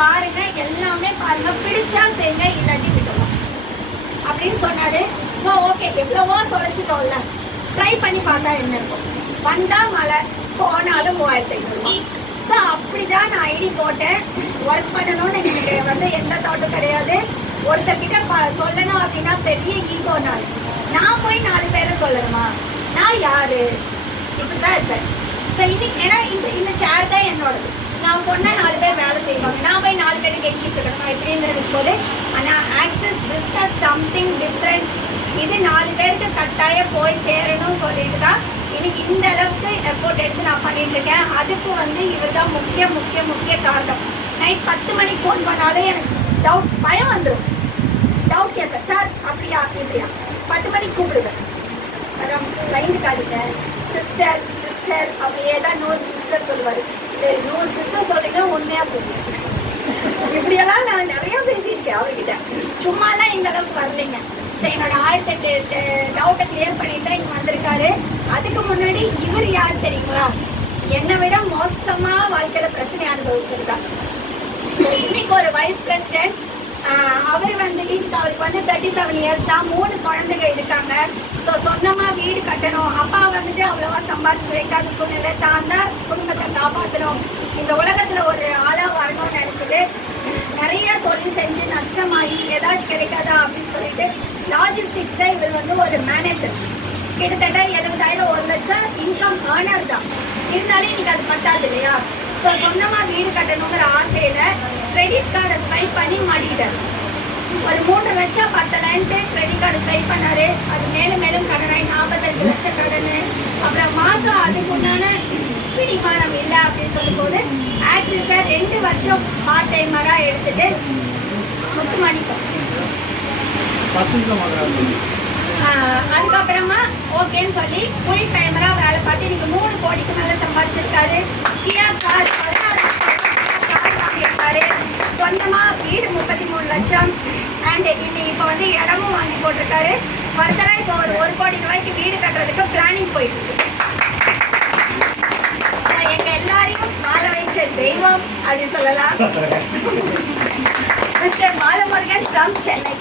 பாருங்க, எல்லாமே பாருங்க, பிடிச்சா செய்யுங்க, இல்லாட்டி விட்டுருவோம் அப்படின்னு சொன்னாரு. ஸோ ஓகே, எவ்வளவோ தொலைச்சிட்டோம்ல, ட்ரை பண்ணி பார்த்தா என்ன இருக்கும். வந்தா மழை, போனாலும் 3500 ரூபா. ஸோ அப்படிதான் நான் ஐடி போட்டேன். ஒர்க் பண்ணணும்னு எனக்கு வந்து எந்த தாட்டும் கிடையாது. ஒருத்தர்கிட்ட சொல்லணும் அப்படின்னா பெரிய ஈகோ. நான் போய் 4 பேரை சொல்லணுமா, நான் யாரு, இப்படிதான் இருப்பேன். ஸோ இன்னைக்கு ஏன்னா இந்த சேர் தான் என்னோடது. நான் சொன்ன 4 பேர் வேலை செய்வாங்க, நான் போய் 4 பேருக்கு எக்ஸிட் இருக்கணுமா இப்படின்றது போது. ஆனால் ஆக்சிஸ் பிஸ்னஸ் சம்திங் டிஃப்ரெண்ட். இது 4 பேருக்கு கட்டாயம் போய் சேரணும் சொல்லிட்டு தான் இன்னைக்கு இந்த அளவுக்கு எஃபோர்ட் எடுத்து நான் பண்ணிட்டு இருக்கேன். அதுக்கு வந்து இவர் தான் முக்கிய முக்கிய முக்கிய காரணம். நைட் 10 மணிக்கு ஃபோன் பண்ணாலே எனக்கு டவுட், பயம் வந்துடும். டவுட் கேட்பேன், சார் அப்படியா இப்படியா, 10 மணிக்கு கூப்பிடுவேன். அதான் பயந்துக்காதீங்க சிஸ்டர் சிஸ்டர் அப்படியே தான் 100 சிஸ்டர் சொல்லுவார். சரி 100 சிஸ்டர் சொல்லுங்க, உண்மையா சிஸ்டர். இப்படியெல்லாம் நான் நிறைய பேசியிருக்கேன் அவர்கிட்ட, சும்மாலாம் இந்த அளவுக்கு வரலைங்க. சரி என்னோட 1008 டவுட்டை கிளியர் பண்ணிட்டு இங்கே வந்திருக்காரு. அதுக்கு முன்னாடி இவர் யார் தெரியுங்களா, என்னை விட மோசமாக வாழ்க்கையில் பிரச்சனை அனுபவிச்சிருக்காங்க. ஸோ இன்னைக்கு ஒரு வைஸ் பிரசிடென்ட். அவர் வந்து அவருக்கு வந்து 37 இயர்ஸ் தான், 3 குழந்தைங்க இருக்காங்க. ஸோ சொந்தமாக வீடு கட்டணும், அப்பா வந்துட்டு அவ்வளோவா சம்பாதிச்சு வைக்காத சூழ்நிலை, தான் தான் குடும்பத்தை காப்பாற்றணும், இந்த உலகத்தில் ஒரு ஆளாக வரணும்னு நினச்சிட்டு நிறைய தொழில் செஞ்சு நஷ்டமாகி ஏதாச்சும் கிடைக்காதா அப்படின்னு சொல்லிட்டு லாஜிஸ்டிக்ஸில் இவர் வந்து ஒரு மேனேஜர். கிட்டத்தட்ட 70,000 1 லட்சம் இன்கம் ஏர்னர் தான். இருந்தாலும் இன்னைக்கு அது பத்தாது இல்லையா. ஸோ சொந்தமாக வீடு கட்டணுங்கிற ஆசையில் கிரெடிட் கார்டை ஸ்வைப் பண்ணி மாட்டிக்கிட்டார். ஒரு 3 லட்சம் 10,000 கிரெடிட் கார்டு ஸ்வைப் பண்ணார். அது மேலும் மேலும் கடனாய் 45 லட்சம் கடன். அப்புறம் மாதம் அதுக்கு உண்டான பிடிமானம் இல்லை அப்படின்னு சொல்லும்போது ஆக்சிஸை 2 வருஷம் பார்ட் டைமராக எடுத்துட்டு முத்துமாணிக்கம். அதுக்கப்புறமா ஓகேன்னு சொல்லி ஃபுல் டைமராக வேலை பார்த்து இன்னைக்கு 3 கோடிக்கு மேலே சம்பாதிச்சிருக்காரு. கியா கார் 16 கார் வாங்கியிருக்காரு. சொந்தமாக வீடு 33 லட்சம். அண்ட் இப்போ வந்து இடமும் வாங்கி போட்டிருக்காரு. ஃபர்தராக இப்போ ஒரு 1 கோடி ரூபாய்க்கு வீடு கட்டுறதுக்கு பிளானிங் போயிட்டு இருக்கு. எங்க எல்லாரையும் வாழ வைச்ச தெய்வம் அப்படின்னு சொல்லலாம். Mister Balamurugan from Chennai.